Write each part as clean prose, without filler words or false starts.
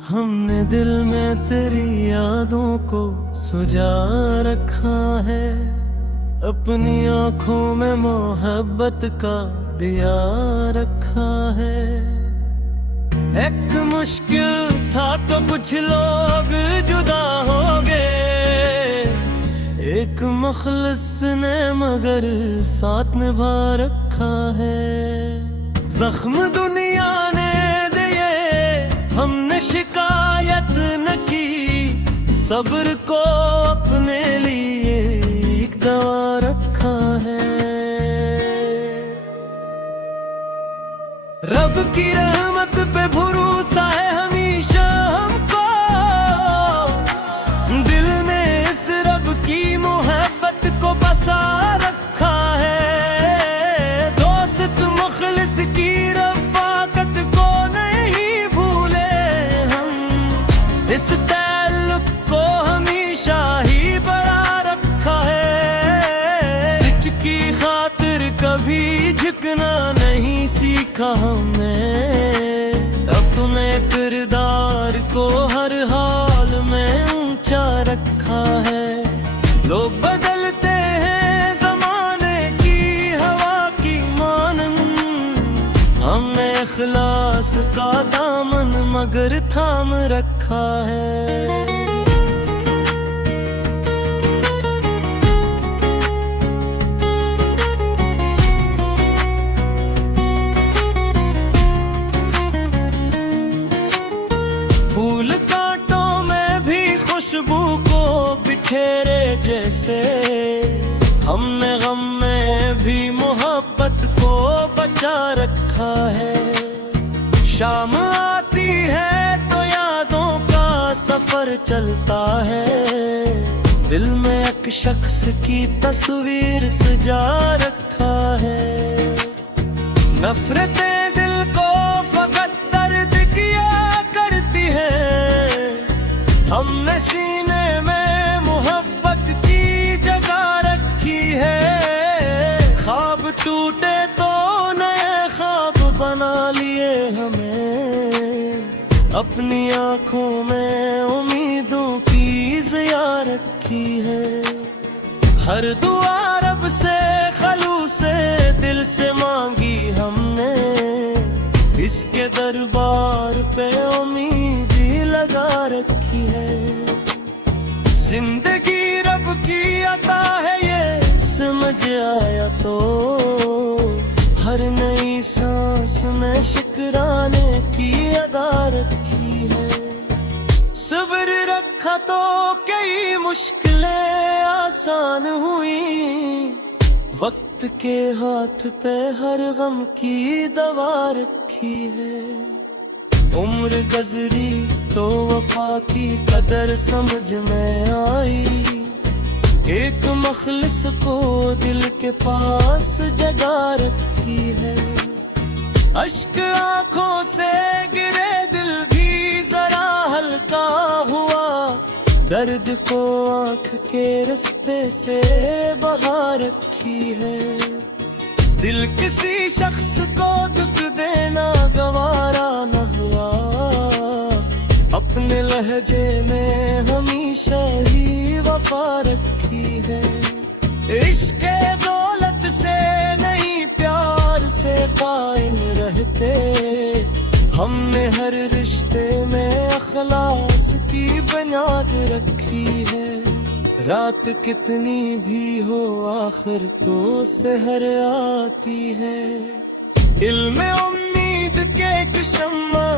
हमने दिल में तेरी यादों को सुजा रखा है, अपनी आंखों में मोहब्बत का दिया रखा है। एक मुश्किल था तो कुछ लोग जुदा हो गए, एक मुखलिस ने मगर साथ निभा रखा है। जख्म दुनिया ने हमने शिकायत न की, सब्र को अपने लिए एक दवा रखा है। रब की रहमत पे भरोसा है हमेशा हमको, दिल में इस रब की मोहब्बत को बसा रखा है। दोस्त मुखलिस की रफ़ाकत को नहीं भूले हम, इस ताल्लुक को हमेशा ही बढ़ा रखा है। सच की खातिर कभी झुकना नहीं सीखा हमने, अपने किरदार को हर हाल में ऊंचा रखा है। लोग बदलते हैं ज़माने की हवा की मानंद, हमने इखलास का दामन मगर थाम रखा है। फूल कांटों में भी खुशबू को बिखेरे जैसे, हमने गम में भी मोहब्बत को बचा रखा है। शाम आती है तो यादों का सफर चलता है, दिल में एक शख्स की तस्वीर सजा रखा है। नफरतें दिल को फकत दर्द किया करती है, हमने सीने में मोहब्बत की जगह रखी है। ख्वाब टूटे तो नए ख्वाब बना लिए हमें, अपनी आंखों में उम्मीदों की ज़िया रखी है। हर दुआ रब से खलूसे दिल से मांगी हमने, इसके दरबार पे उम्मीद ही लगा रखी है। जिंदगी रब की अता है ये समझ आया तो, हर नई सांस में शुक्राने की अदा रखी है। सब्र रखा तो कई मुश्किलें आसान हुई, वक्त के हाथ पे हर गम की दवा रखी है। उम्र गुज़री तो वफा की कदर समझ में आई, एक मखलिस को दिल के पास जगा रखी है। अश्क आंखों से गिरे दिल भी जरा हल्का हुआ, दर्द को आंख के रास्ते से बहा रखी है। दिल किसी शख्स को दुख देना गवारा न हुआ, अपने लहजे में हमेशा ही वफा रखी है। इश्क़ दौलत से नहीं प्यार से कायम रहते, हमने हर रिश्ते में अखलास की बुनियाद रखी है। रात कितनी भी हो आखिर तो सहर आती है, इल्म उम्मीद के एक शम्मा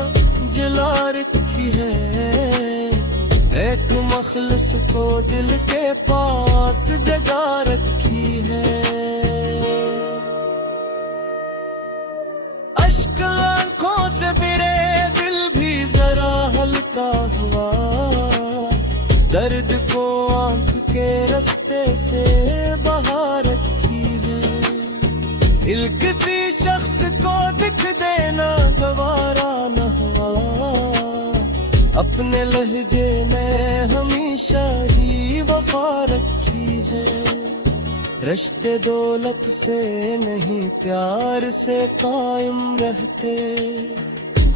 जला रखी है। एक मखलिस को दिल के पास जगा रखी है। अश्क आंखों से मेरे दिल भी जरा हल्का हुआ, दर्द को आंख के रास्ते से बहा रखी है। दिल किसी शख्स को दिख देना गवारा न हुआ, अपने लहजे में हमेशा ही वफा रखी है। रिश्ते दौलत से नहीं प्यार से कायम रहते,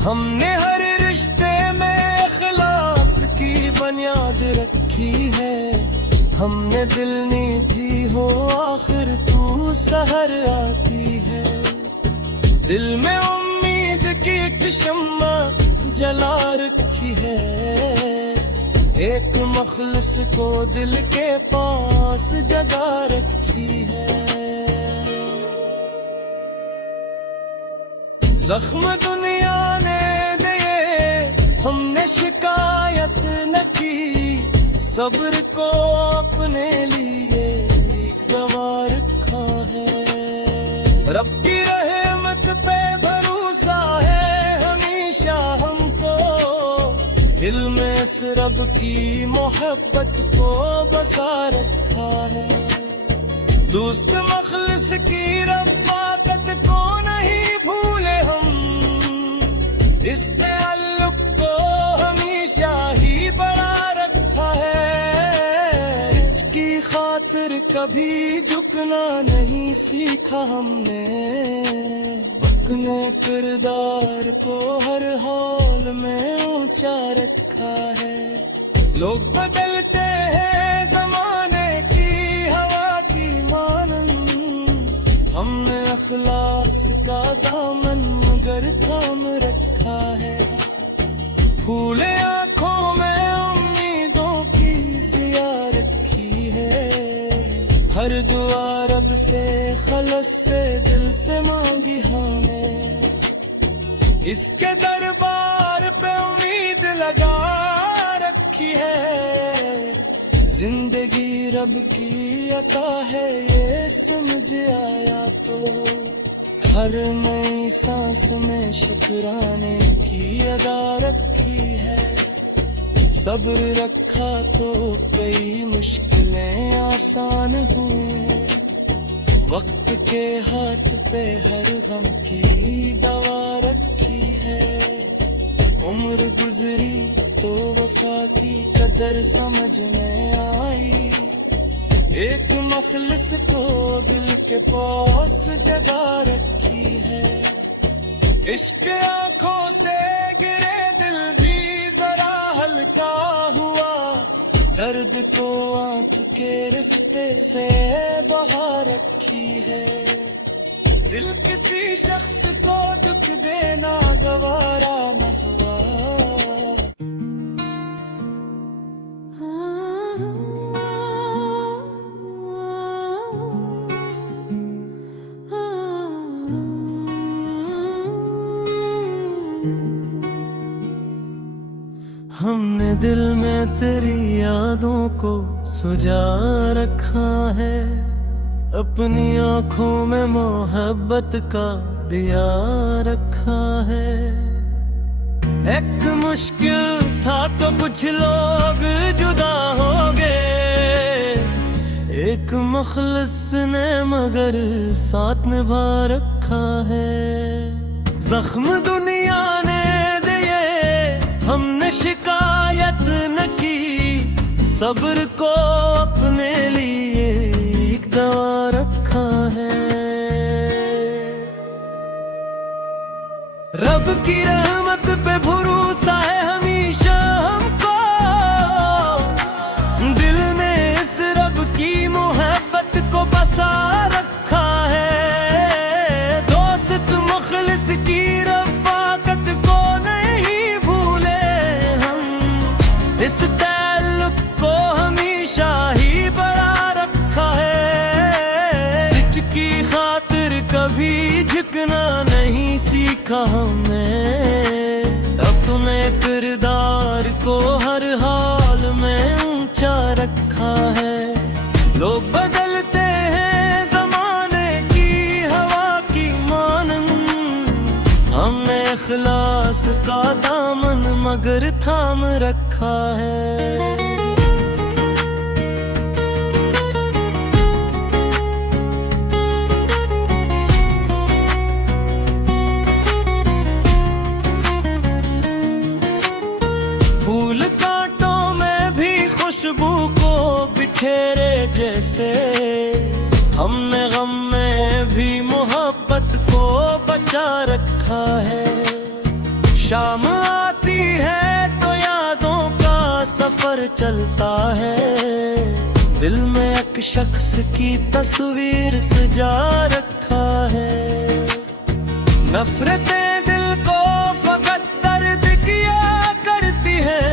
हमने हर रिश्ते में याद रखी है। हमने दिल नी भी हो आखिर तू सहर आती है। दिल में उम्मीद की एक शम्मा जला रखी है। एक मखलस को दिल के पास जगा रखी है। जख्म दुनिया ने दिए हमने शिकायत न की। सब्र को अपने लिए एक दवा रखा है। रब की रहमत पे भरोसा है हमेशा हमको। दिल में इस रब की मोहब्बत को बसा रखा है। दोस्त मखलस की रफ़ाकत को नहीं भूले हम। इस ताल्लुक को हमेशा ही बढ़ा रखा है। सच की खातिर कभी झुकना नहीं सीखा हमने। अपने किरदार को हर हाल में ऊंचा रखा है। लोग बदलते हैं ज़माने की हवा की मानन। हमने अखलास का दामन मगर थाम रखा है। फूले आँखों में उम्मीदों की ज़िया रखी है। हर दुआ रब से खलस से दिल से मांगी हमने। इसके दरबार पे उम्मीद लगा रखी है। जिंदगी रब की अता है ये समझ आया तो। हर नई सांस में शुक्राने की अदा रखी है। सब्र रखा तो कई मुश्किलें आसान हुई। वक्त के हाथ पे हर गम की दवा रखी है। उम्र गुजरी तो वफा की कदर समझ में आई। एक मखलस को दिल के पास जगा रखी है। इश्क आंखों से गिरे दिल भी जरा हल्का हुआ। दर्द को आंख के रिश्ते से बहा रखी है। दिल किसी शख्स को दुख देना गवारा न हुआ। हमने दिल में तेरी यादों को सुजा रखा है। अपनी आँखों में मोहब्बत का दिया रखा है। एक मुश्किल था तो कुछ लोग जुदा हो गए। एक मुखलिस ने मगर साथ निभा रखा है। जख्म दुनिया ने दिए हमने शिकायत न की। सब्र को अपने लिए एक दवा रखा है। रब की रहमत पे भरोसा है हमेशा हमको। दिल में इस रब की मोहब्बत को बसा रखा है। दोस्त मुखलिस की रफ़ाकत को नहीं भूले हम। इस ताल्लुक को हमेशा ही बढ़ा रखा है। सच की खातिर कभी झुकना नहीं सीखा हमने। अपने किरदार को हर हाल में ऊंचा रखा है। लोग बदलते हैं ज़माने की हवा की मानन। हमने इखलास का दामन मगर थाम रखा है। फूल कांटों में भी खुशबू को बिखेरे जैसे। हमने गम में भी मोहब्बत को बचा रखा है। शाम आती है तो यादों का सफर सफर चलता है, दिल में एक शख्स की तस्वीर सजा रखा है। नफरतें दिल को फकत दर्द किया करती है,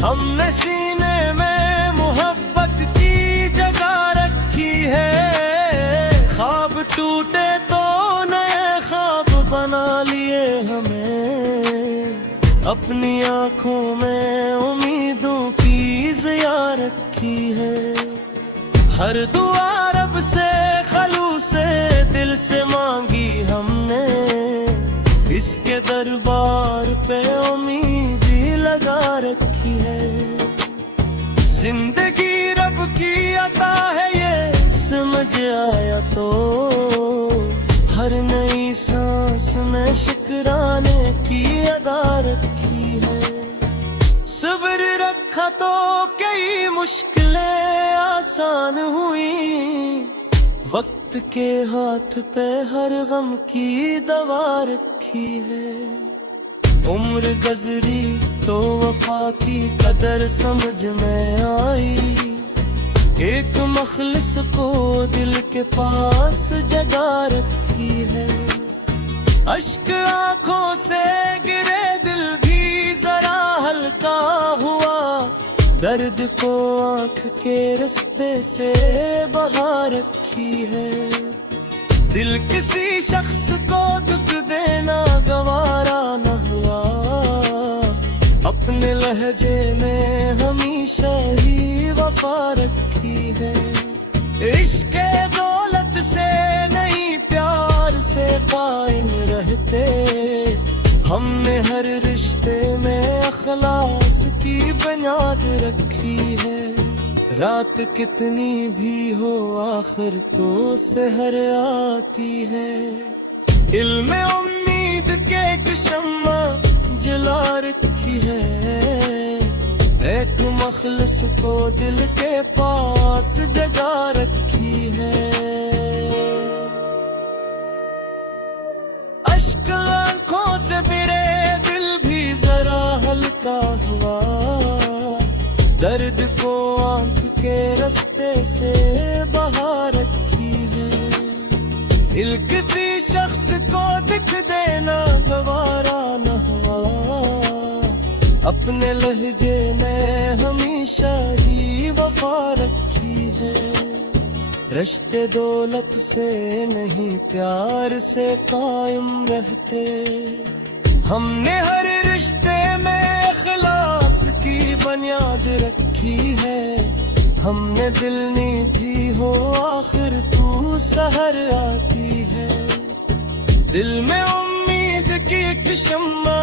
हमने सीने में मोहब्बत की जगह रखी है। ख्वाब टूटे तो नए ख्वाब बना लिए हमें, अपनी आंखों में उम्मीदों की ज़िया रखी है। हर दुआ रब से खलूसे दिल से मांगी हमने, इसके दरबार पे उम्मीद ही लगा रखी है। जिंदगी रब की अता है ये समझ आया तो, हर नई सांस में शुक्राने की अदा रखी है। सब्र रखा तो कई मुश्किलें आसान हुई, वक्त के हाथ पे हर गम की दवा रखी है। उम्र गुजरी तो वफा की कदर समझ में आई, एक मखलिस को दिल के पास जगा रखी है। अश्क आंखों से गिरे दिल भी जरा हल्का हुआ, दर्द को आंख के रास्ते से बहा रखी है। दिल किसी शख्स को दुख देना गवारा न हुआ, अपने लहजे में हमेशा ही वफा रखी है। इश्क दौलत से नहीं प्यार से कायम रहते, हमने हर रिश्ते में अखलास की बुनियाद रखी है। रात कितनी भी हो आखिर तो सहर आती है, इल्म उम्मीद के एक शम्मा जला रखी है। एक मखलिस को दिल के पास जगा रखी है। अश्क आंखों से भिड़े दिल भी जरा हल्का हुआ, दर्द को आंख के रास्ते से बहा रखी है। दिल किसी शख्स को दिख देना गवारा न हुआ, अपने लहजे में हमेशा ही वफा रखी है। रिश्ते दौलत से नहीं प्यार से कायम रहते, हमने हर रिश्ते में इखलास की बुनियाद रखी है। हमने दिल नी भी हो आखिर तू सहर आती है। दिल में उम्मीद की एक शम्मा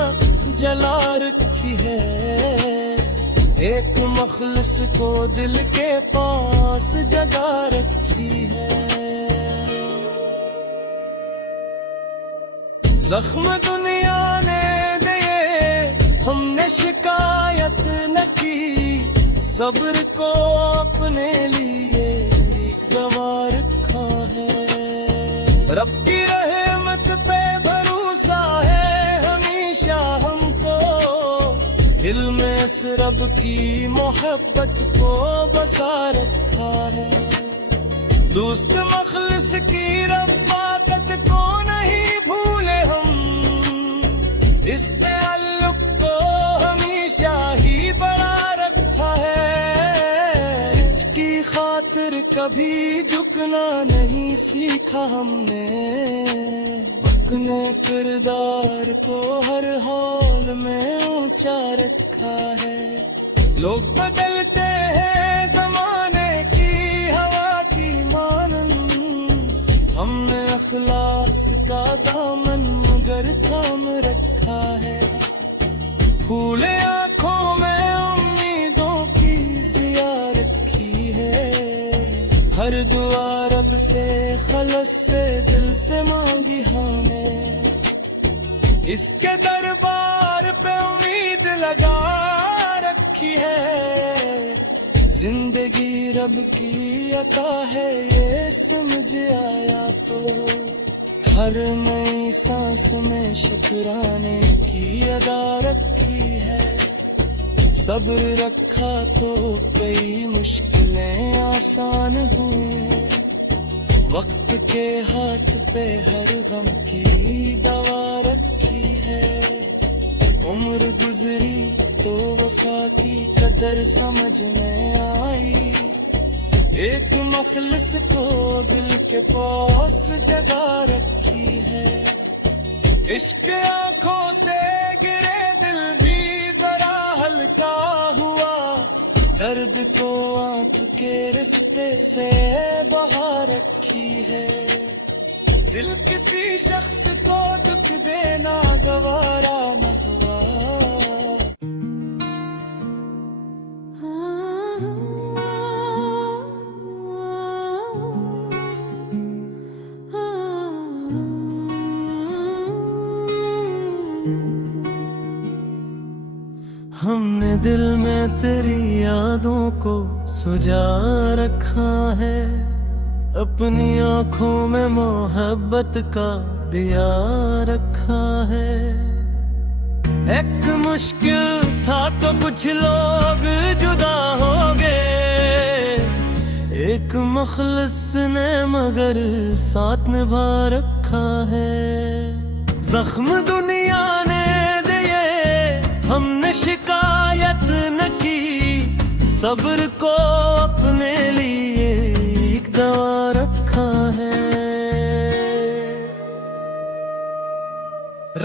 जला रखी है, एक मखलिस को दिल के पास जगा रखी है। जख्म दुनिया ने दिए हमने शिकायत न की, सब्र को अपने लिए गवा रखा है। रब की रहमत पे भरोसा है हमेशा हमको, दिल में इस रब की मोहब्बत को बसा रखा है। दोस्त मखलिस की रफ़ाकत को नहीं भूले हम, इस ताल्लुक को हमेशा ही बड़ा रखा है। सच की खातिर कभी झुकना नहीं सीखा हमने, अपने किरदार को हर हाल में ऊंचा रखा है। लोग बदलते हैं जमाने की हवा की मानन, हमने अखलास का दामन मगर थाम रखा है। फूले आंखों में उम्मीदों की ज़िया रखी है, हर दुआ रब से खलस से दिल से मांगी हमें। इसके दरबार पे उम्मीद लगा रखी है, जिंदगी रब की अता है ये समझ आया तो। हर नई सांस में शुक्राने की अदा रखी है, सब्र रखा तो कई मुश्किलें आसान हुए। वक्त के हाथ पे हर गम की दवा रखी है। उम्र गुजरी तो वफा की कदर समझ में आई। एक मखलिस को दिल के पास जगा रखी है। इश्क आंखों से गिरे दिल भी जरा हल्का हुआ। दर्द को आंख के रिश्ते से बहा रखी है। दिल किसी शख्स को दुख देना गवारा न हुआ। हमने दिल में तेरी यादों को सुजा रखा है। अपनी आंखों में मोहब्बत का दिया रखा है। एक मुश्किल था तो कुछ लोग जुदा हो गए। एक मुखलिस ने मगर साथ निभा रखा है। जख्म दुनिया ने दिए हमने शिकायत न की। सब्र को अपने लिए एक दवा रखा है।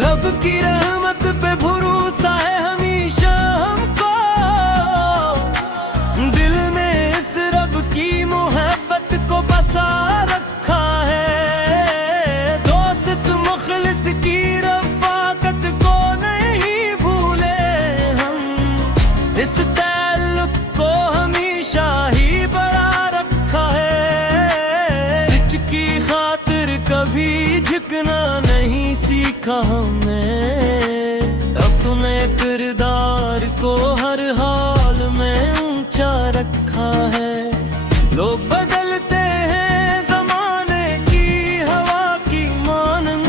रब की रहमत पे भरोसा है हमेशा हमको। दिल में इस रब की मोहब्बत को बसा रखा है। दोस्त मुखलिस की रफ़ाकत को नहीं भूले हम। इस ताल्लुक को हमेशा ही बढ़ा रखा है। सच की खातिर कभी झुकना नहीं सीखा हमने। अपने किरदार को हर हाल में ऊंचा रखा है। लोग बदलते हैं ज़माने की हवा की मानन।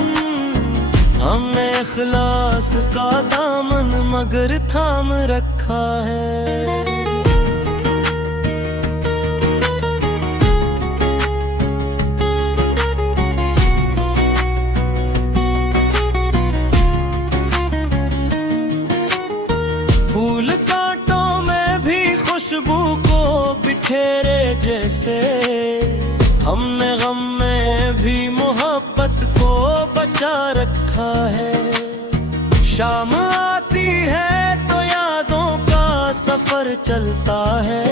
हमने इखलास का दामन मगर थाम रखा है। फूल कांटों में भी खुशबू को बिखेरे जैसे। हमने गम में भी मोहब्बत को बचा रखा है। शाम आती है तो यादों का सफर चलता है।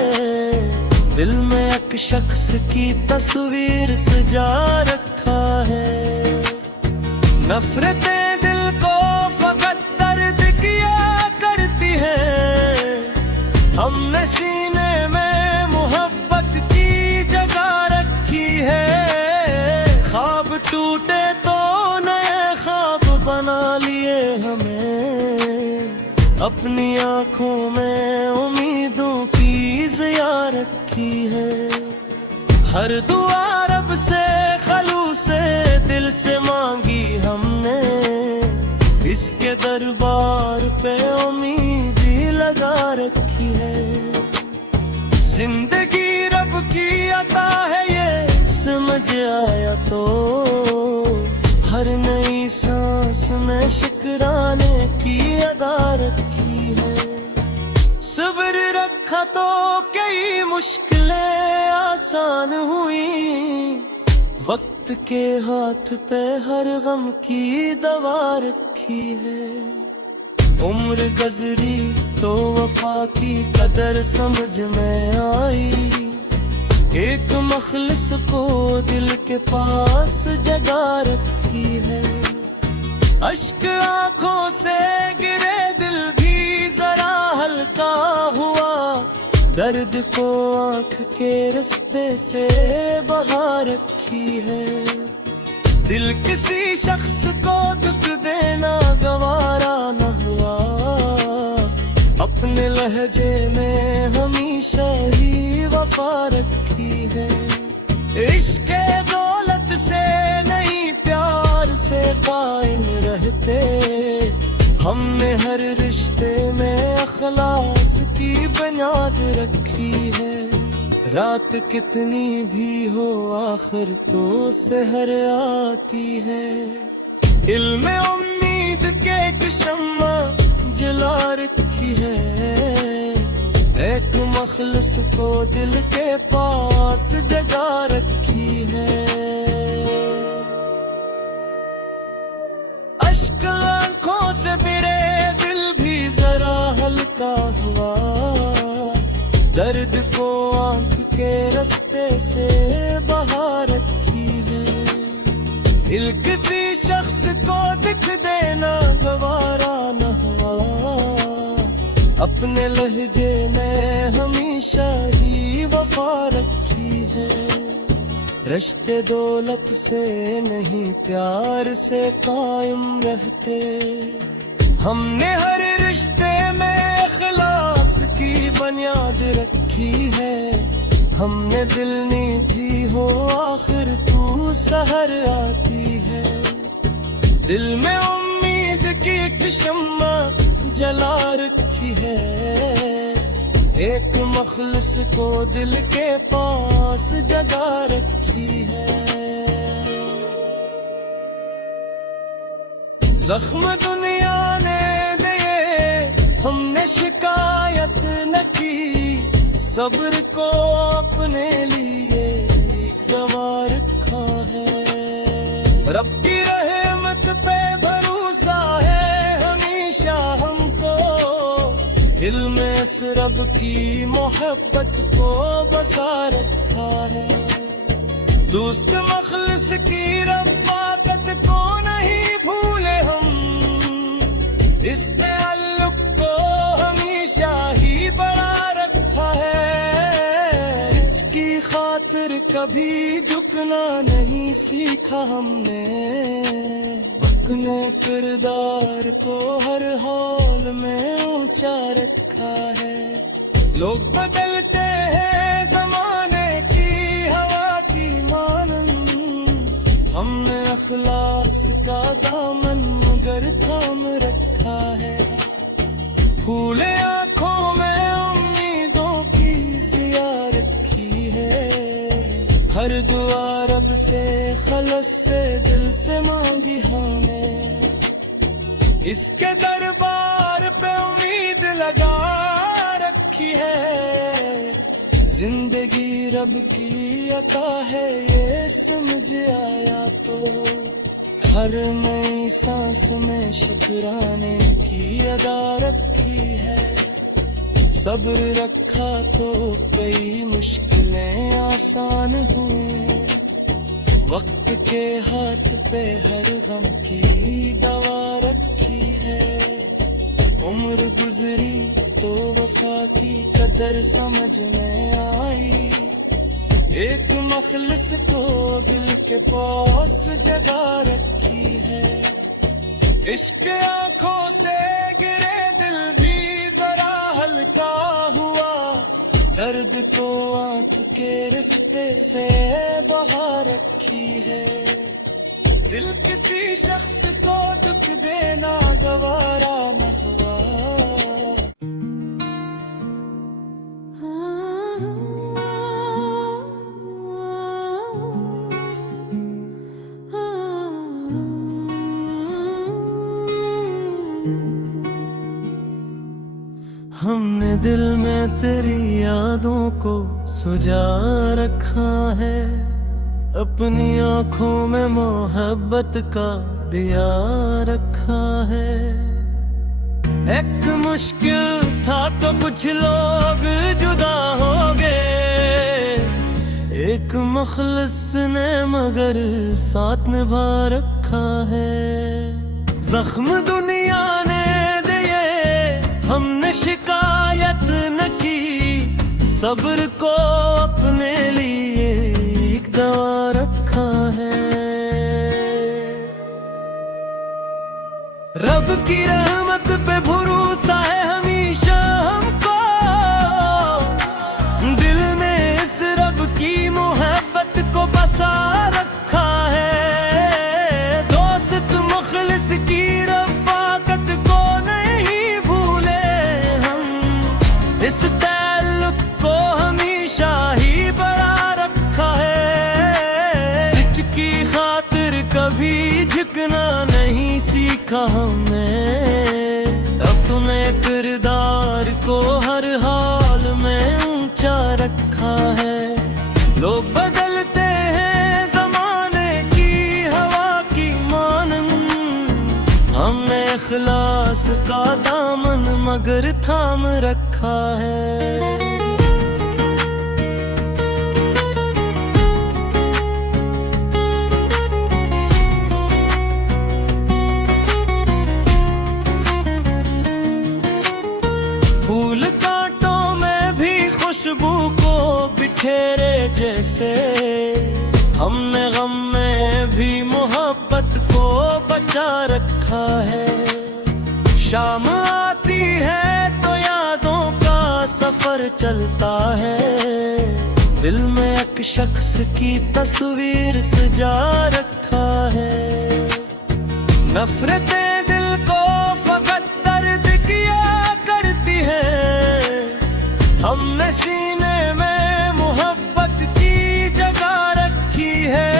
दिल में एक शख्स की तस्वीर सजा रखा है। नफरतें दिल को फकत दर्द किया करती है। हमने सीने में मोहब्बत की जगह रखी है। ख्वाब टूटे तो नए ख्वाब बना लिए हमें। अपनी आंखों में उम्मीदों की ज़िया रखी है। हर दुआ रब से खलूस से दिल से मांगी हमने। इसके दरबार पे उम्मीद ही लगा रखी है। जिंदगी रब की अता है ये समझ आया तो। हर नई सांस में शुक्राने की अदा रखी है। सब्र रखा तो कई मुश्किलें आसान हुई। वक्त के हाथ पे हर गम की दवा रखी है। उम्र गुजरी तो वफा की कदर समझ में आई। एक मखलिस को दिल के पास जगा रखी है। अश्क आंखों से गिरे दिल भी जरा हल्का हुआ। दर्द को आंख के रिश्ते से बहा रखी है। दिल किसी शख्स को दुख देना गवारा न हुआ। अपने लहजे में हमेशा ही वफा रखी है। इश्क दौलत से नहीं प्यार से कायम रहते। हमने हर रिश्ते में अखलास की बुनियाद रखी है। रात कितनी भी हो आखिर तो सहर आती है। इल्म उम्मीद के एक शम्मा जला रखी है। एक मखलस को दिल के पास जगा रखी है। अश्क आंखों से मेरे दिल भी जरा हल्का हुआ। दर्द को आंख के रास्ते से बहा रखी है। दिल किसी शख्स को दिख देना गवारा न हुआ। अपने लहजे में हमेशा ही वफा रखी है। रिश्ते दौलत से नहीं प्यार से कायम रहते। हमने हर रिश्ते में इखलास की बुनियाद रखी है। हमने दिल भी हो आखिर तू सहर आती है। दिल में उम्मीद की एक शम्मा जला रखी है। एक मखलस को दिल के पास जगा रखी है। जख्म दुनिया ने दिए हमने शिकायत न की। सब्र को अपने लिए एक दवा रखा है। रब की रहमत पे भरोसा है हमेशा हमको। इल्म इस रब की मोहब्बत को बसा रखा है। दोस्त मखलस की रफ़ाकत को नहीं भूले हम। इस ताल्लुक को हमेशा ही बढ़ा रखा है। सच की खातिर कभी झुकना नहीं सीखा हमने। अपने किरदार को हर हाल में ऊंचा रखा है। लोग बदलते हैं जमाने की हवा की मानन। हमने अखलास का दामन मगर थाम रखा है। फूले आंखों में उम्मीदों की जिया रखी है। हर दुआ रब से खलस से दिल से मांगी हमने। इसके दरबार पे उम्मीद लगा रखी है। जिंदगी रब की अता है ये समझ आया तो। हर नई सांस में शुक्राने की अदा रखी है। सब्र रखा तो कई मुश्किलें आसान हुई। वक्त के हाथ पे हर गम की दवा रखी है। उम्र गुजरी तो वफा की कदर समझ में आई। एक मखलस को दिल के पास जगा रखी है। इश्क आंखों से गिरे दिल भी जरा हल्का हुआ। दर्द को आंख के रिश्ते से बहा रखी है। दिल किसी शख्स को दुख देना गवारा न हुआ। हमने दिल में तेरी यादों को सुजा रखा है। अपनी आंखों में मोहब्बत का दिया रखा है। एक मुश्किल था तो कुछ लोग जुदा हो गए। एक मुखलिस ने मगर साथ निभा रखा है। जख्म दुनिया ने दिए हमने शिकायत न की। सब्र को अपने लिए एक दवा रखा है। रब की रहमत पे भरोसा है हमेशा हमको। दिल में इस रब की मोहब्बत को बसा रखा है। दोस्त मुखलिस की रफ़ाकत को नहीं भूले। सीखा हमने, अपने किरदार को हर हाल में ऊंचा रखा है। लोग बदलते हैं ज़माने की हवा की मानंद, हमने इखलास का दामन मगर थाम रखा है। फूल कांटों में भी खुशबू को बिखेरे जैसे, हमने गम में भी मोहब्बत को बचा रखा है। शाम आती है तो यादों का सफर चलता है, दिल में एक शख्स की तस्वीर सजा रखा है। नफरतें दिल को फकत दर्द किया करती है, हमने सीने में मोहब्बत की जगह रखी है।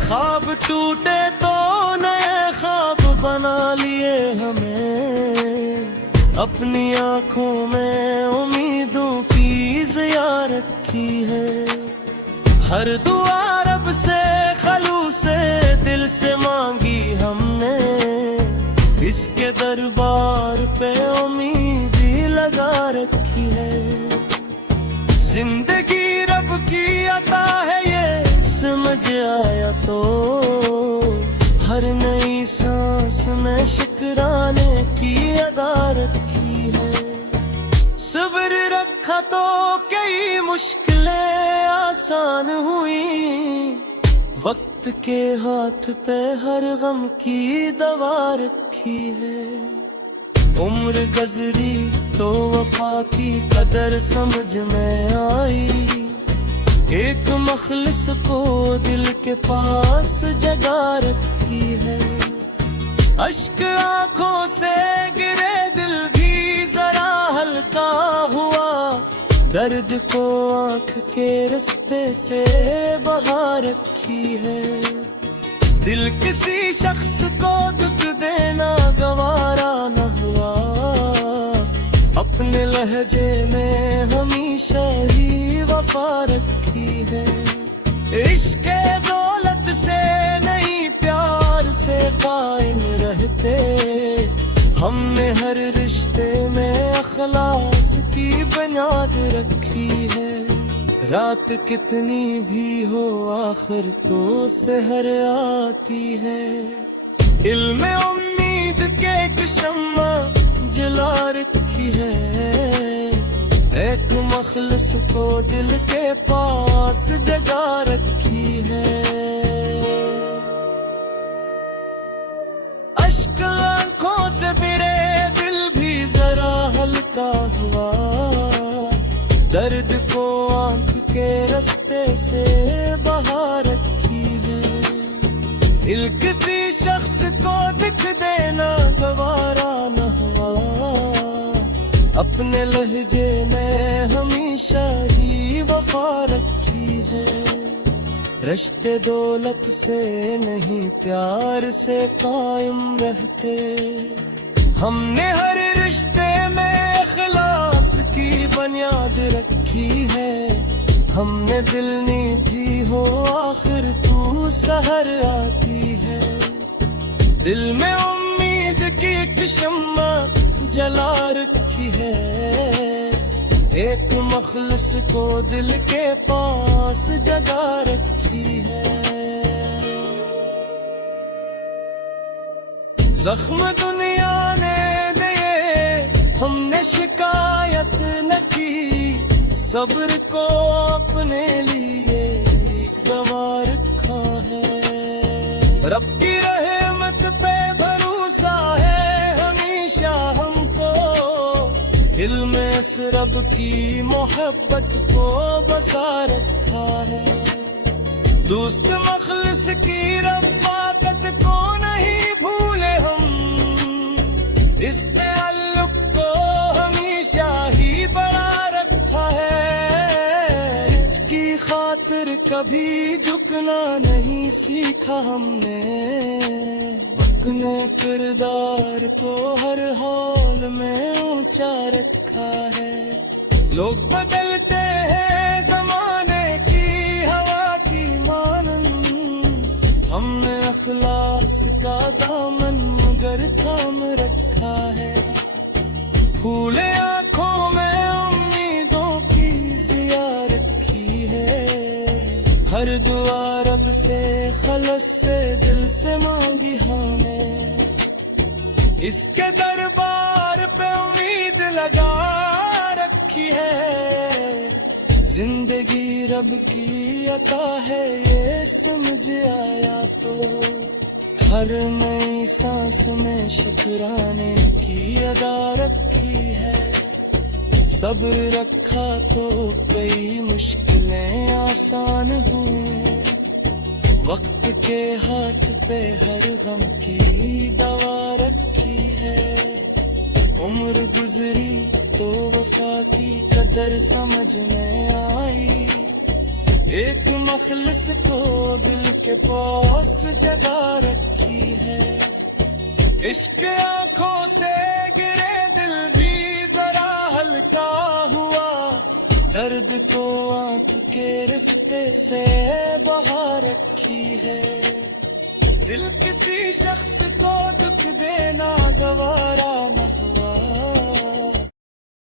ख्वाब टूटे तो नए ख्वाब बना लिए हमें, अपनी आंखों में उम्मीदों की ज़िया रखी है। हर दुआ रब से खलूस से दिल से मांगी हमने, इसके दरबार पे उम्मीद ही लगा रखी है। जिंदगी रब की अता है ये समझ आया तो, हर नई सांस में शुक्राने की अदा रखी है। सब्र रखा तो कई मुश्किलें आसान हुई, वक्त के हाथ पे हर गम की दवा रखी है। उम्र गुज़री तो वफा की कदर समझ में आई, एक मखलिस को दिल के पास जगा रखी है। अश्क आंखों से गिरे दिल भी जरा हल्का हुआ, दर्द को आंख के रास्ते से बहा रखी है। दिल किसी शख्स को दुख देना गवारा न हुआ, अपने लहजे में हमेशा ही वफा रखी है। इश्क दौलत से नहीं प्यार से कायम रहते, हमने हर रिश्ते में अखलास की बुनियाद रखी है। रात कितनी भी हो आखिर तो सहर आती है, इल्म उम्मीद के एक शम्मा जला रखी है। एक मखलिस को दिल के पास जगा रखी है। अश्क आंखों से मेरे दिल भी जरा हल्का हुआ, दर्द को आंख के रास्ते से बहा रखी है। दिल किसी शख्स को दिख देना गवारा न हुआ, अपने लहजे में हमेशा ही वफा रखी है। रिश्ते दौलत से नहीं प्यार से कायम रहते, हमने हर रिश्ते में इखलास की बुनियाद रखी है। हमने दिल भी हो आखिर तू सहर आती है, दिल में उम्मीद की एक शम्मा जला रखी है। एक मखलिस को दिल के पास जगा रखी है। जख्म दुनिया ने दिए हमने शिकायत न की, सब्र को अपने लिए एक दवा रखा है। रब की रहमत पे भरोसा है हमेशा हमको, दिल में इस रब की मोहब्बत को बसा रखा है। दोस्त मखलिस की रफ़ाकत को नहीं भूले हम, इस ताल्लुक को हमेशा ही बड़ा रखा है। सच की खातिर कभी झुकना नहीं सीखा हमने, अपने किरदार को हर हाल में ऊंचा रखा है। लोग बदलते हैं जमाने की हवा की मानन, हमने अखलास का दामन मगर थाम रखा है। फूले आंखों में उम्मीदों की जिया रखी है। हर दुआ रब से खलस से दिल से मांगी हमने। इसके दरबार पे उम्मीद लगा रखी है। जिंदगी रब की अता है ये समझ आया तो। हर नई सांस में शुक्राने की अदा रखी है। सब्र रखा तो कई मुश्किलें आसान हुई। वक्त के हाथ पे हर गम की दवा रखी है। उम्र गुजरी तो वफा की कदर समझ में आई। एक मखलिस को दिल के पास जगा रखी है। इश्क आंखों से गिरे दिल भी जरा हल्का हुआ। दर्द को आंख के रिश्ते से बहा रखी है। दिल किसी शख्स को दुख देना गवारा न हुआ।